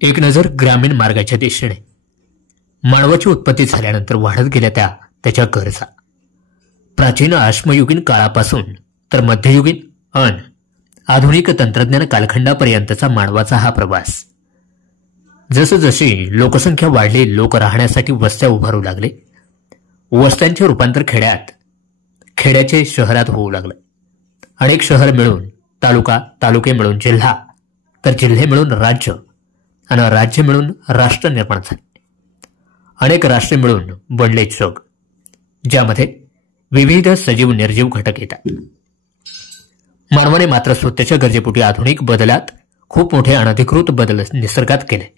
एक नजर ग्रामीण मार्गाच्या दिशेने. मानवाची उत्पत्ती झाल्यानंतर वाढत गेल्या त्याच्या गरजा. प्राचीन अश्मयुगीन काळापासून तर मध्ययुगीन आधुनिक तंत्रज्ञान कालखंडापर्यंतचा मानवाचा हा प्रवास. जसजशी लोकसंख्या वाढली, लोक राहण्यासाठी वस्त्या उभारू लागले. वस्त्यांचे रूपांतर खेड्याचे शहरात होऊ लागले. अनेक शहर मिळून तालुका, तालुके मिळून जिल्हा, तर जिल्हे मिळून राज्य आणि राज्य मिळून राष्ट्र निर्माण झाले. अनेक राष्ट्रे मिळून बनले जग, ज्यामध्ये विविध सजीव निर्जीव घटक येतात. मानवाने मात्र स्वतःच्या गरजेपोटी आधुनिक बदलात खूप मोठे अनधिकृत बदल निसर्गात केले.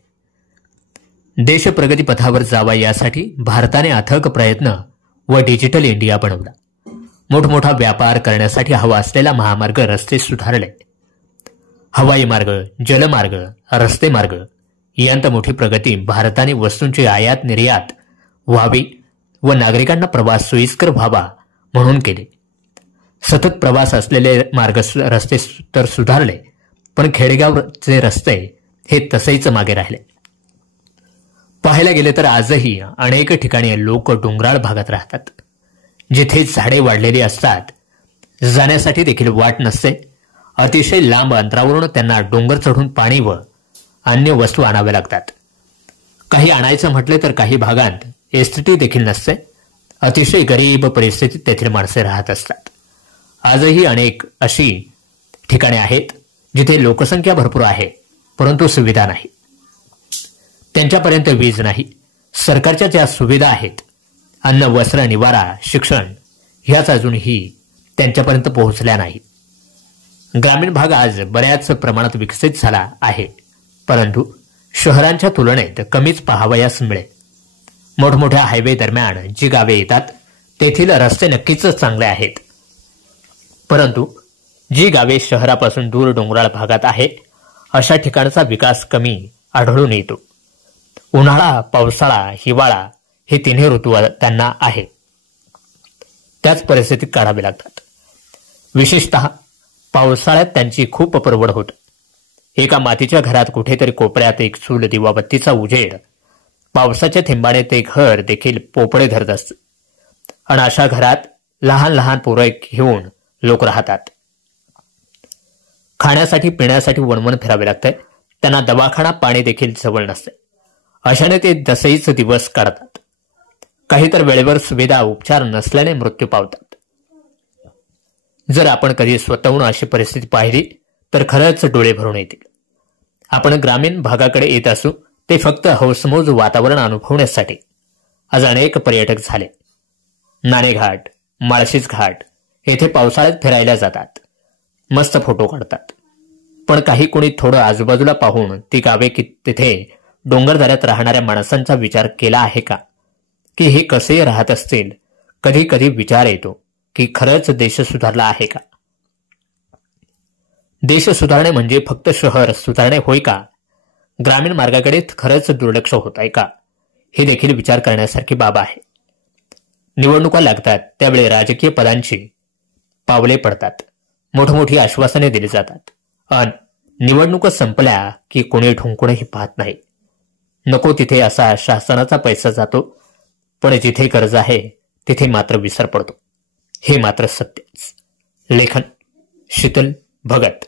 देश प्रगतीपथावर जावा यासाठी भारताने अथक प्रयत्न व डिजिटल इंडिया बनवला. मोठमोठा व्यापार करण्यासाठी हवा असलेला महामार्ग, रस्ते सुधारले. हवाई मार्ग, जलमार्ग, रस्ते मार्ग यांत मोठी प्रगती. भारताने वस्तूंची आयात निर्यात व्हावी व नागरिकांना प्रवास सोयीस्कर व्हावा म्हणून केले. सतत प्रवास असलेले मार्ग, रस्ते तर सुधारले, पण खेडेगावचे रस्ते हे तसेच मागे राहिले. पाहायला गेले तर आजही अनेक ठिकाणी लोक डोंगराळ भागात राहतात, जिथे झाडे वाढलेली असतात. जाण्यासाठी देखील वाट नसते. अतिशय लांब अंतरावरून त्यांना डोंगर चढून पाणी व अन्य वस्तू आणाव्या लागतात. काही आणायचं म्हटले तर काही भागांत एसटी देखील नसते. अतिशय गरीब परिस्थितीत तेथील माणसे राहत असतात. आजही अनेक अशी ठिकाणे आहेत जिथे लोकसंख्या भरपूर आहे, परंतु सुविधा नाही. त्यांच्यापर्यंत वीज नाही. सरकारच्या ज्या सुविधा आहेत, अन्न, वस्त्र, निवारा, शिक्षण, ह्याच अजूनही त्यांच्यापर्यंत पोहोचल्या नाही. ग्रामीण भाग आज बऱ्याच प्रमाणात विकसित झाला आहे, परंतु शहरांच्या तुलनेत कमीच पाहावयास मिळेल. मोठमोठ्या हायवे दरम्यान जी गावे येतात तेथील रस्ते नक्कीच चांगले आहेत, परंतु जी गावे शहरापासून दूर डोंगराळ भागात आहे अशा ठिकाणचा विकास कमी आढळून येतो. उन्हाळा, पावसाळा, हिवाळा हे तिन्ही ऋतू त्यांना आहे, त्याच परिस्थितीत काढावे लागतात. विशेषतः पावसाळ्यात त्यांची खूप परवड होते. एका मातीच्या घरात कुठेतरी कोपऱ्यात एक चूल दिवाबत्तीचा उजेड, पावसाच्या थेंबाने ते घर देखील पोपडे धरत असते. आणि अशा घरात लहान लहान पोरं घेऊन लोक राहतात. खाण्यासाठी पिण्यासाठी वणवण फिरावे लागते. त्यांना दवाखाना, पाणी देखील जवळ नसते. अशाने ते दसईच दिवस काढतात. काही तर वेळेवर सुविधा, उपचार नसल्याने मृत्यू पावतात. जर आपण कधी स्वतःहून अशी परिस्थिती पाहिली तर खरंच डोळे भरून येतील. आपण ग्रामीण भागाकडे येत असू ते फक्त हौसमौज वातावरण अनुभवण्यासाठी. आज अनेक पर्यटक झाले. नाणेघाट, माळशीज घाट येथे पावसाळ्यात फिरायला जातात, मस्त फोटो काढतात. पण काही कोणी थोडं आजूबाजूला पाहून ती गावे तिथे डोंगरदऱ्यात राहणाऱ्या माणसांचा विचार केला आहे का, की हे कसे राहत असतील? कधी कधी विचार येतो की खरंच देश सुधारला आहे का? देश सुधारणे म्हणजे फक्त शहर सुधारणे होय का? ग्रामीण मार्गाकडे खरंच दुर्लक्ष होत आहे का? हे देखील विचार करण्यासारखी बाब आहे. निवडणुका लागतात त्यावेळी राजकीय पदांची पावले पडतात, मोठमोठी आश्वासने दिली जातात. आणि निवडणुका संपल्या की कोणी ठोंकूनही पाहत नाही. नको तिथे असा शासनाचा पैसा जातो, पण जिथे गरज आहे तिथे मात्र विसर पडतो. हे मात्र सत्यच. लेखन शीतल भगत.